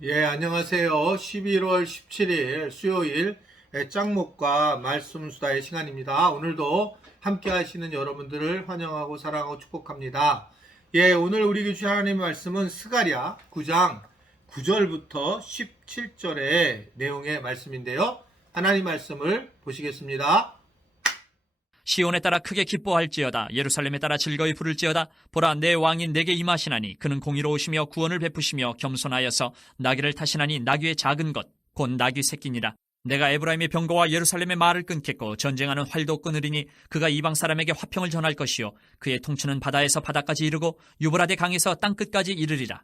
안녕하세요. 11월 17일 수요일 짱목과 말씀 수다의 시간입니다. 오늘도 함께 하시는 여러분들을 환영하고 사랑하고 축복합니다. 오늘 우리 주신 하나님의 말씀은 스가랴 9장 9절부터 17절의 내용의 말씀인데요. 하나님 말씀을 보시겠습니다. 시온에 따라 크게 기뻐할지어다. 예루살렘에 따라 즐거이 부를지어다. 보라, 내 왕이 내게 임하시나니 그는 공의로우시며 구원을 베푸시며 겸손하여서 나귀를 타시나니 나귀의 작은 것 곧 나귀 새끼니라. 내가 에브라임의 병거와 예루살렘의 말을 끊겠고 전쟁하는 활도 끊으리니 그가 이방 사람에게 화평을 전할 것이요 그의 통치는 바다에서 바다까지 이르고 유브라데 강에서 땅끝까지 이르리라.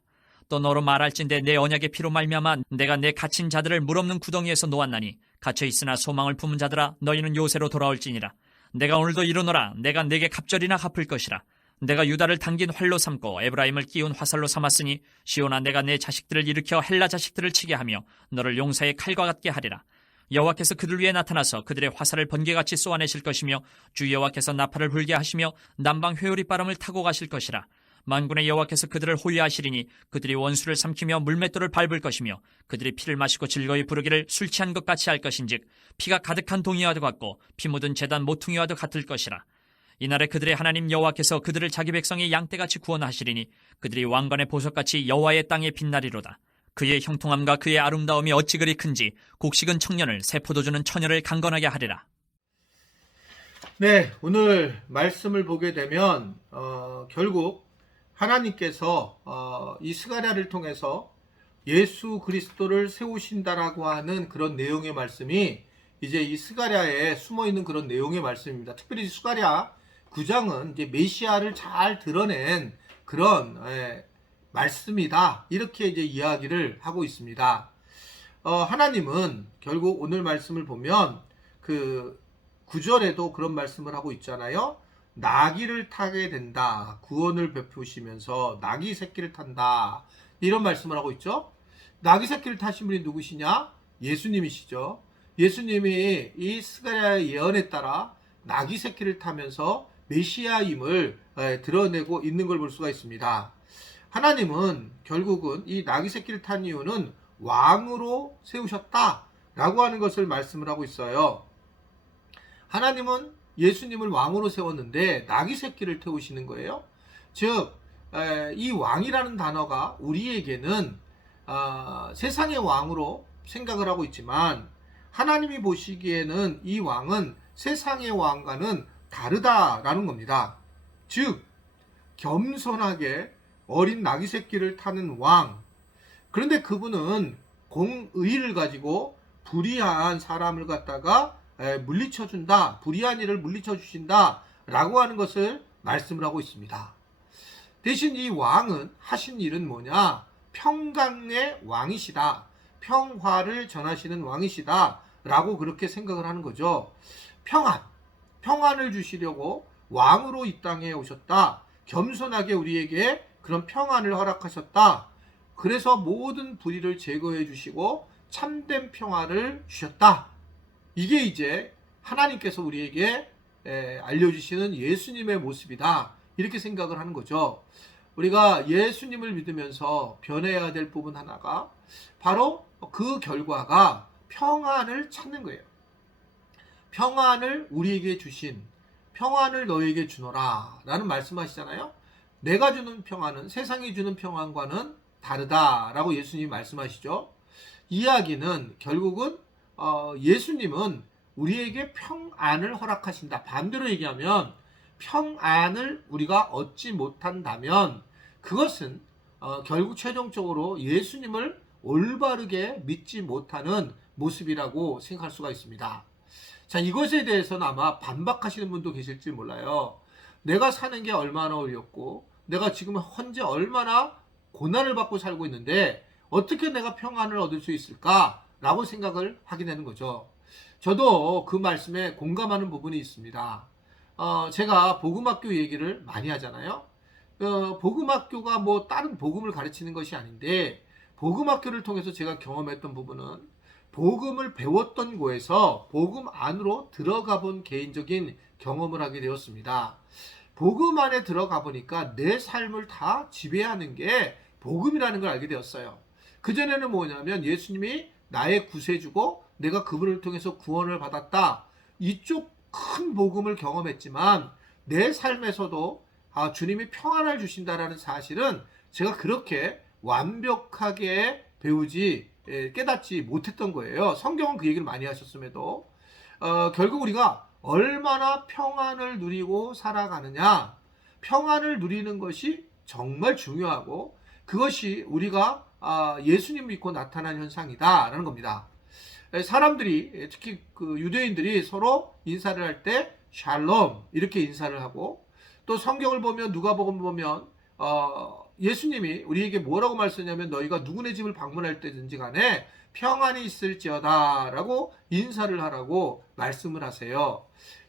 또 너로 말할진대 내 언약의 피로 말미암아 내가 내 갇힌 자들을 물없는 구덩이에서 놓았나니 갇혀 있으나 소망을 품은 자들아 너희는 요새로 돌아올지니라. 내가 오늘도 이르노라. 내가 내게 갑절이나 갚을 것이라. 내가 유다를 당긴 활로 삼고 에브라임을 끼운 화살로 삼았으니 시온아, 내가 내 자식들을 일으켜 헬라 자식들을 치게 하며 너를 용사의 칼과 같게 하리라. 여호와께서 그들 위에 나타나서 그들의 화살을 번개같이 쏘아내실 것이며 주 여호와께서 나팔을 불게 하시며 남방 회오리 바람을 타고 가실 것이라. 만군의 여호와께서 그들을 호위하시리니 그들이 원수를 삼키며 물맷돌을 밟을 것이며 그들이 피를 마시고 즐거이 부르기를 술 취한 것 같이 할 것인즉 피가 가득한 동이와도 같고 피 묻은 제단 모퉁이와도 같을 것이라. 이날에 그들의 하나님 여호와께서 그들을 자기 백성의 양떼같이 구원하시리니 그들이 왕관의 보석같이 여호와의 땅에 빛나리로다. 그의 형통함과 그의 아름다움이 어찌 그리 큰지 곡식은 청년을 새 포도주는 처녀를 강건하게 하리라. 오늘 말씀을 보게 되면 결국 하나님께서 이 스가랴를 통해서 예수 그리스도를 세우신다라고 하는 그런 내용의 말씀이 이제 이 스가랴에 숨어 있는 그런 내용의 말씀입니다. 특별히 스가랴 9장은 이제 메시아를 잘 드러낸 그런 말씀이다. 이렇게 이제 이야기를 하고 있습니다. 하나님은 결국 오늘 말씀을 보면 그 9절에도 그런 말씀을 하고 있잖아요. 나귀를 타게 된다. 구원을 베푸시면서 나귀 새끼를 탄다. 이런 말씀을 하고 있죠. 나귀 새끼를 타신 분이 누구시냐? 예수님이시죠. 예수님이 이 스가랴의 예언에 따라 나귀 새끼를 타면서 메시아임을 드러내고 있는 걸 볼 수가 있습니다. 하나님은 결국은 이 나귀 새끼를 탄 이유는 왕으로 세우셨다라고 하는 것을 말씀을 하고 있어요. 하나님은 예수님을 왕으로 세웠는데 나귀 새끼를 태우시는 거예요. 즉, 이 왕이라는 단어가 우리에게는 세상의 왕으로 생각을 하고 있지만 하나님이 보시기에는 이 왕은 세상의 왕과는 다르다라는 겁니다. 즉, 겸손하게 어린 나귀 새끼를 타는 왕. 그런데 그분은 공의를 가지고 불의한 사람을 갖다가 물리쳐준다. 불의한 일을 물리쳐주신다. 라고 하는 것을 말씀을 하고 있습니다. 대신 이 왕은 하신 일은 뭐냐? 평강의 왕이시다. 평화를 전하시는 왕이시다. 라고 그렇게 생각을 하는 거죠. 평안을 주시려고 왕으로 이 땅에 오셨다. 겸손하게 우리에게 그런 평안을 허락하셨다. 그래서 모든 불의를 제거해 주시고 참된 평화를 주셨다. 이게 이제 하나님께서 우리에게 알려주시는 예수님의 모습이다. 이렇게 생각을 하는 거죠. 우리가 예수님을 믿으면서 변해야 될 부분 하나가 바로 그 결과가 평안을 찾는 거예요. 평안을 우리에게 주신 평안을 너에게 주노라 라는 말씀하시잖아요. 내가 주는 평안은 세상이 주는 평안과는 다르다라고 예수님이 말씀하시죠. 이야기는 결국은 예수님은 우리에게 평안을 허락하신다. 반대로 얘기하면 평안을 우리가 얻지 못한다면 그것은 결국 최종적으로 예수님을 올바르게 믿지 못하는 모습이라고 생각할 수가 있습니다. 자, 이것에 대해서는 아마 반박하시는 분도 계실지 몰라요. 내가 사는 게 얼마나 어렵고 내가 지금 현재 얼마나 고난을 받고 살고 있는데 어떻게 내가 평안을 얻을 수 있을까라고 생각을 하게 되는 거죠. 저도 그 말씀에 공감하는 부분이 있습니다. 제가 복음학교 얘기를 많이 하잖아요. 복음학교가 뭐 다른 복음을 가르치는 것이 아닌데 복음학교를 통해서 제가 경험했던 부분은 복음을 배웠던 곳에서 복음 안으로 들어가 본 개인적인 경험을 하게 되었습니다. 복음 안에 들어가 보니까 내 삶을 다 지배하는 게 복음이라는 걸 알게 되었어요. 그전에는 뭐냐면 예수님이 나의 구세주고 내가 그분을 통해서 구원을 받았다. 이쪽 큰 복음을 경험했지만 내 삶에서도 주님이 평안을 주신다라는 사실은 제가 그렇게 완벽하게 배우지 깨닫지 못했던 거예요. 성경은 그 얘기를 많이 하셨음에도 결국 우리가 얼마나 평안을 누리고 살아가느냐, 평안을 누리는 것이 정말 중요하고 그것이 우리가 예수님 믿고 나타난 현상이다라는 겁니다. 사람들이 특히 그 유대인들이 서로 인사를 할 때 샬롬 이렇게 인사를 하고 또 성경을 보면 누가복음 보면 예수님이 우리에게 뭐라고 말씀하냐면 너희가 누구네 집을 방문할 때든지 간에 평안이 있을지어다 라고 인사를 하라고 말씀을 하세요.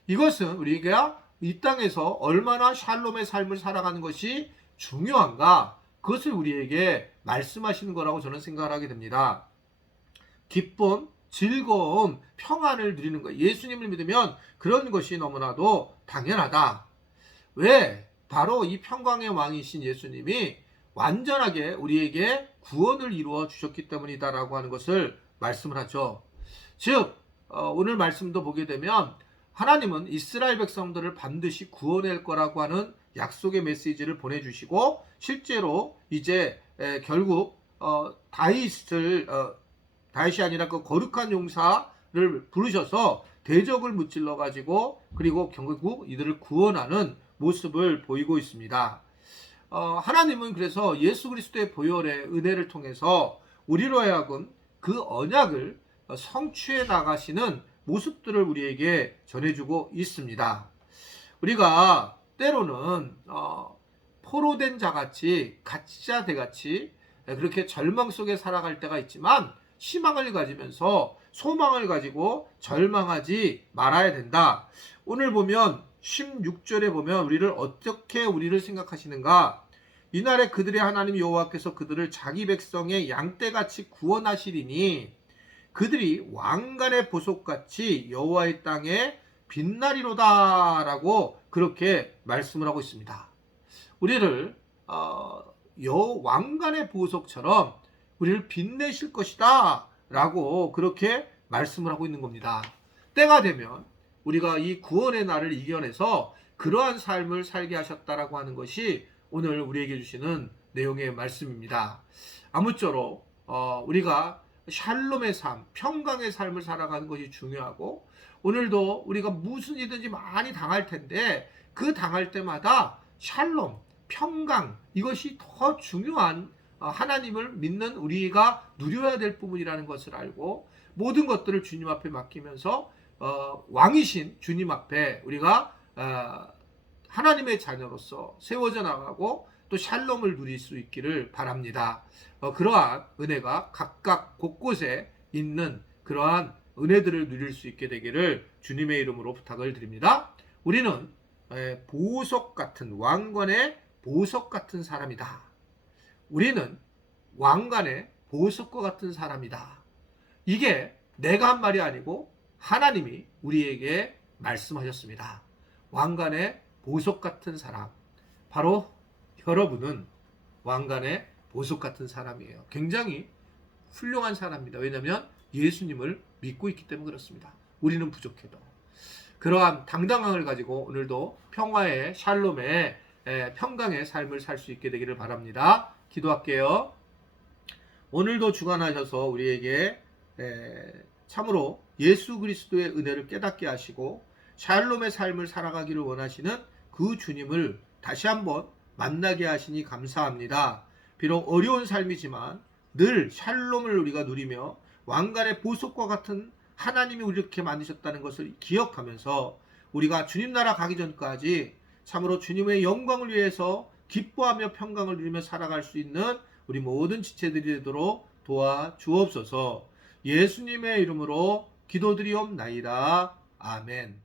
이것은 우리가 이 땅에서 얼마나 샬롬의 삶을 살아가는 것이 중요한가 그것을 우리에게 말씀하시는 거라고 저는 생각을 하게 됩니다. 기쁨, 즐거움, 평안을 누리는 것. 예수님을 믿으면 그런 것이 너무나도 당연하다. 왜? 바로 이 평강의 왕이신 예수님이 완전하게 우리에게 구원을 이루어 주셨기 때문이다라고 하는 것을 말씀을 하죠. 즉 오늘 말씀도 보게 되면 하나님은 이스라엘 백성들을 반드시 구원할 거라고 하는 약속의 메시지를 보내주시고 실제로 이제 결국 다윗이 아니라 그 거룩한 용사를 부르셔서 대적을 무찔러 가지고 그리고 결국 이들을 구원하는 모습을 보이고 있습니다. 하나님은 그래서 예수 그리스도의 보혈의 은혜를 통해서 우리로 하여금 그 언약을 성취해 나가시는 모습들을 우리에게 전해주고 있습니다. 우리가 때로는 포로된 자같이 가짜 대같이 그렇게 절망 속에 살아갈 때가 있지만 희망을 가지면서 소망을 가지고 절망하지 말아야 된다. 오늘 보면 16절에 보면 우리를 생각하시는가? 이날에 그들의 하나님 여호와께서 그들을 자기 백성의 양떼같이 구원하시리니 그들이 왕관의 보석같이 여호와의 땅에 빛나리로다라고 그렇게 말씀을 하고 있습니다. 우리를 왕관의 보석처럼 우리를 빛내실 것이다 라고 그렇게 말씀을 하고 있는 겁니다. 때가 되면 우리가 이 구원의 날을 이겨내서 그러한 삶을 살게 하셨다라고 하는 것이 오늘 우리에게 주시는 내용의 말씀입니다. 아무쪼록 우리가 샬롬의 삶, 평강의 삶을 살아가는 것이 중요하고 오늘도 우리가 무슨 일든지 많이 당할 텐데 그 당할 때마다 샬롬, 평강 이것이 더 중요한 하나님을 믿는 우리가 누려야 될 부분이라는 것을 알고 모든 것들을 주님 앞에 맡기면서 왕이신 주님 앞에 우리가 하나님의 자녀로서 세워져 나가고 또 샬롬을 누릴 수 있기를 바랍니다. 그러한 은혜가 각각 곳곳에 있는 그러한 은혜들을 누릴 수 있게 되기를 주님의 이름으로 부탁을 드립니다. 우리는 보석 같은 왕관의 보석 같은 사람이다. 우리는 왕관의 보석과 같은 사람이다. 이게 내가 한 말이 아니고 하나님이 우리에게 말씀하셨습니다. 왕관의 보석 같은 사람. 바로 여러분은 왕관의 보석 같은 사람이에요. 굉장히 훌륭한 사람입니다. 왜냐하면 예수님을 믿고 있기 때문에 그렇습니다. 우리는 부족해도. 그러한 당당함을 가지고 오늘도 평화의 샬롬의 평강의 삶을 살 수 있게 되기를 바랍니다. 기도할게요. 오늘도 주관하셔서 우리에게 참으로 예수 그리스도의 은혜를 깨닫게 하시고 샬롬의 삶을 살아가기를 원하시는 그 주님을 다시 한번 만나게 하시니 감사합니다. 비록 어려운 삶이지만 늘 샬롬을 우리가 누리며 왕관의 보석과 같은 하나님이 우리를 이렇게 만드셨다는 것을 기억하면서 우리가 주님 나라 가기 전까지 참으로 주님의 영광을 위해서 기뻐하며 평강을 누리며 살아갈 수 있는 우리 모든 지체들이 되도록 도와주옵소서. 예수님의 이름으로 기도드리옵나이다. 아멘.